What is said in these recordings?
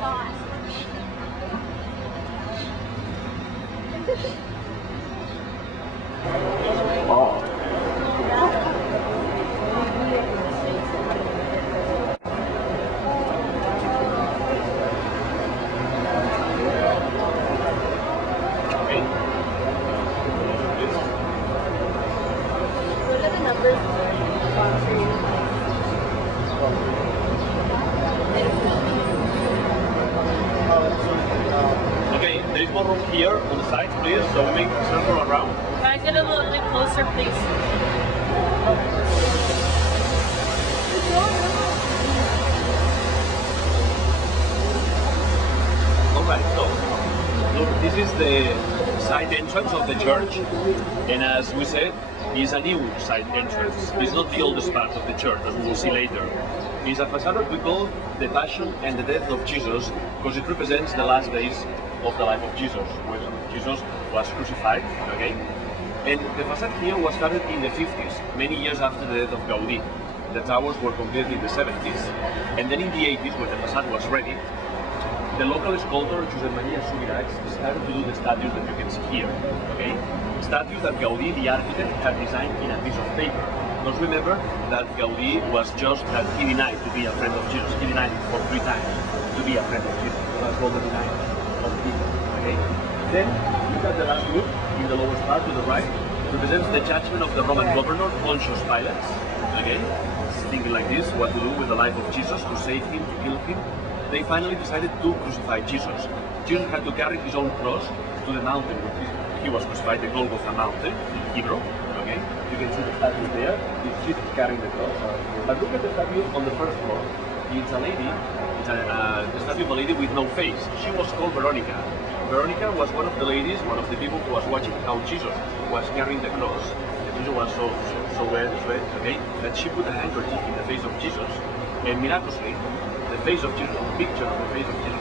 Oh. What are the numbers for you? Okay, there is more room here on the sides, please, so we make a circle around. Guys, get a little bit closer, please. Alright, so look, this is the side entrance of the church, and as we said, it's a new side entrance. It's not the oldest part of the church, as we will see later. It's a facade that we call the Passion and the Death of Jesus, because it represents the last days of the life of Jesus, when Jesus was crucified, okay? And the facade here was started in the 50s, many years after the death of Gaudí. The towers were completed in the 70s, and then in the 80s, when the facade was ready, the local sculptor Josep Maria Subirachs started to do the statues that you can see here, okay? Statues that Gaudí, the architect, had designed in a piece of paper. Because remember that Gaudí was just that he denied to be a friend of Jesus. He denied it for 3 times to be a friend of Jesus. So that's called the denial of Jesus, okay? Then, look at the last group in the lowest part to the right. It represents the judgment of the Roman governor Pontius Pilate, okay? Thinking like this, what to do with the life of Jesus, to save him, to kill him. They finally decided to crucify Jesus. Jesus had to carry his own cross to the mountain where he was crucified, the Golgotha mountain in Hebrew. Okay, you can see the statue there. It's Jesus carrying the cross. But look at the statue on the first floor. It's a lady. It's the statue of a lady with no face. She was called Veronica. Veronica was one of the ladies, one of the people who was watching how Jesus was carrying the cross. And Jesus was so wet, okay, that she put a handkerchief in the face of Jesus, and miraculously, the face of Jesus, a picture of the face of Jesus.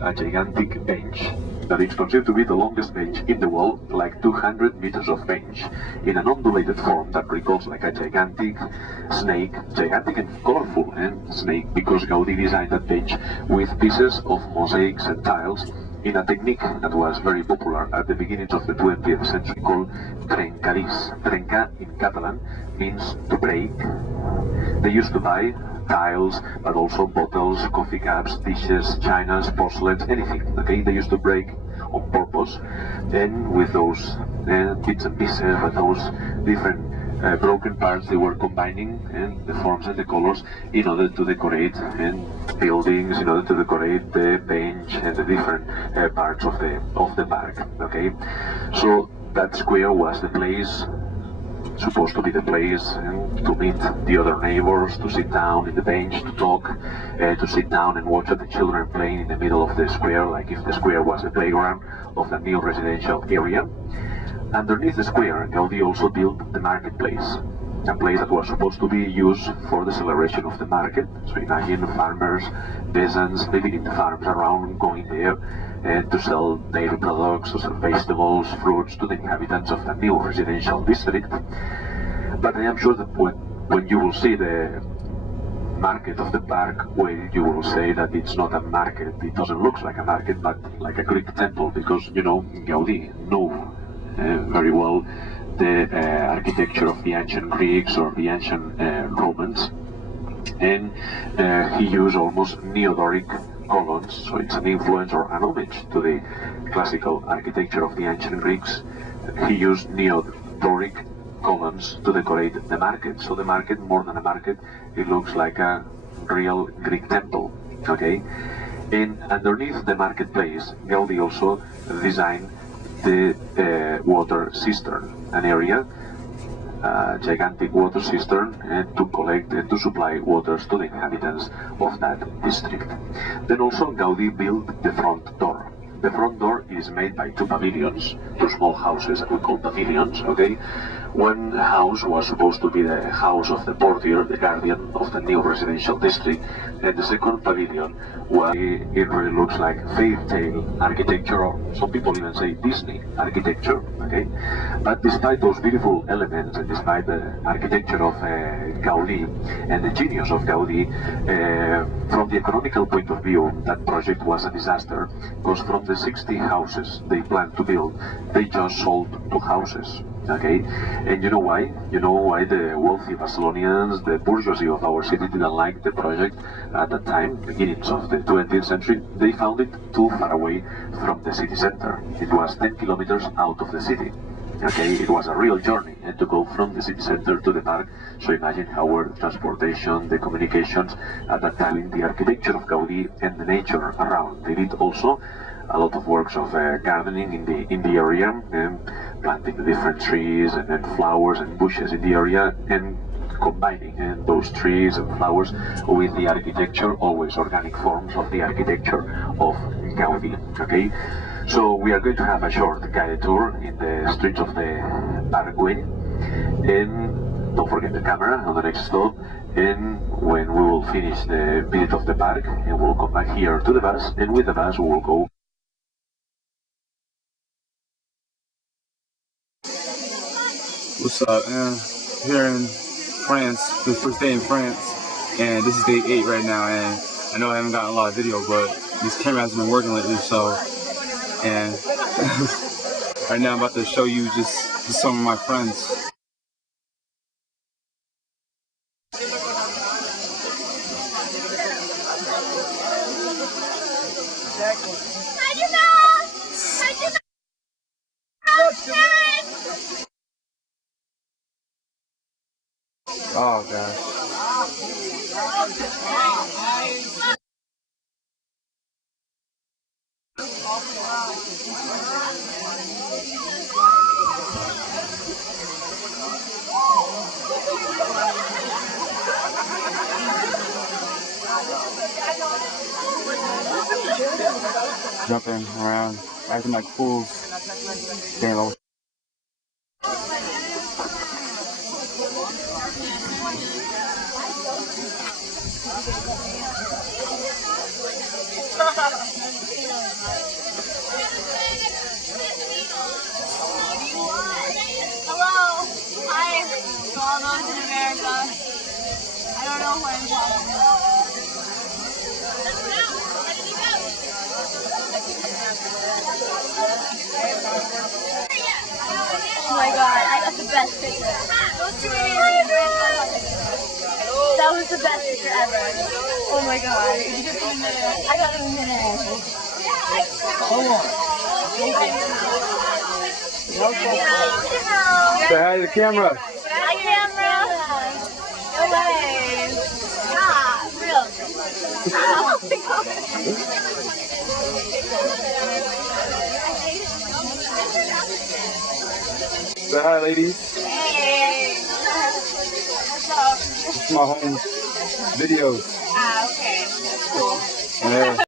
A gigantic bench that is considered to be the longest bench in the world, like 200 meters of bench, in an undulated form that recalls like a gigantic snake, gigantic and colorful snake, because Gaudí designed that bench with pieces of mosaics and tiles in a technique that was very popular at the beginnings of the 20th century called trencadís. Trencar in Catalan means to break. They used to buy tiles, but also bottles, coffee cups, dishes, chinas, porcelains, anything. Okay, they used to break on purpose, and with those bits and pieces, with those different broken parts, they were combining the forms and the colors in order to decorate buildings, in order to decorate the bench and the different parts of the park. Okay, so that square was the place supposed to be the place to meet the other neighbors, to sit down in the bench, to talk, to sit down and watch the children playing in the middle of the square, like if the square was the playground of the new residential area. Underneath the square, Gaudí also built the marketplace, a place that was supposed to be used for the celebration of the market. So imagine farmers, peasants living in the farms around, going there to sell dairy products, to sell vegetables, fruits to the inhabitants of the new residential district. But I am sure that when you will see the market of the park, well, you will say that it's not a market. It doesn't look like a market, but like a Greek temple, because, you know, Gaudí knew very well the architecture of the ancient Greeks or the ancient Romans, and he used almost neo-Doric columns, so it's an influence or an homage to the classical architecture of the ancient Greeks. He used neo-Doric columns to decorate the market, so the market, more than a market, it looks like a real Greek temple, okay? And underneath the marketplace, Gaudí also designed the water cistern, an area, gigantic water cistern, to collect and to supply waters to the inhabitants of that district. Then also Gaudí built the front door. The front door is made by two pavilions, two small houses that we call pavilions, okay? One house was supposed to be the house of the portier, the guardian of the new residential district, and the second pavilion, well, it really looks like fairy tale architecture, or some people even say Disney architecture, okay? But despite those beautiful elements, and despite the architecture of Gaudí and the genius of Gaudí, from the economical point of view, that project was a disaster, because from the 60 houses they planned to build, they just sold 2 houses. Okay, and you know why? You know why the wealthy Barcelonians, the bourgeoisie of our city, didn't like the project at that time, beginnings of the 20th century? They found it too far away from the city center. It was 10 kilometers out of the city. Okay, it was a real journey, and to go from the city center to the park. So imagine how were the transportation, the communications at that time, in the architecture of Gaudí and the nature around. They did also a lot of works of gardening in the area, and planting the different trees and flowers and bushes in the area, and combining those trees and flowers with the architecture, always organic forms of the architecture of Gaudí. Okay, so we are going to have a short guided tour in the streets of the Parkway, and don't forget the camera on the next stop. And when we will finish the visit of the park, and we'll come back here to the bus, and with the bus we will go. What's up, man? Here in France, the first day in France, and this is day 8 right now, and I know I haven't gotten a lot of video, but this camera hasn't been working lately, so, and right now I'm about to show you just some of my friends. Oh gosh. Jumping around, acting like fools. Getting low. Hello. Hi. To all those in America. I don't know who I'm talking about. Oh my god, I got the best picture. That was the best picture ever. Oh my god. I got it in a minute. Say hi to the camera. Hi, camera. No way. Ah, real. Oh my god. Say hi, ladies. Hey. It's my home videos. Ah, okay. Cool. Yeah.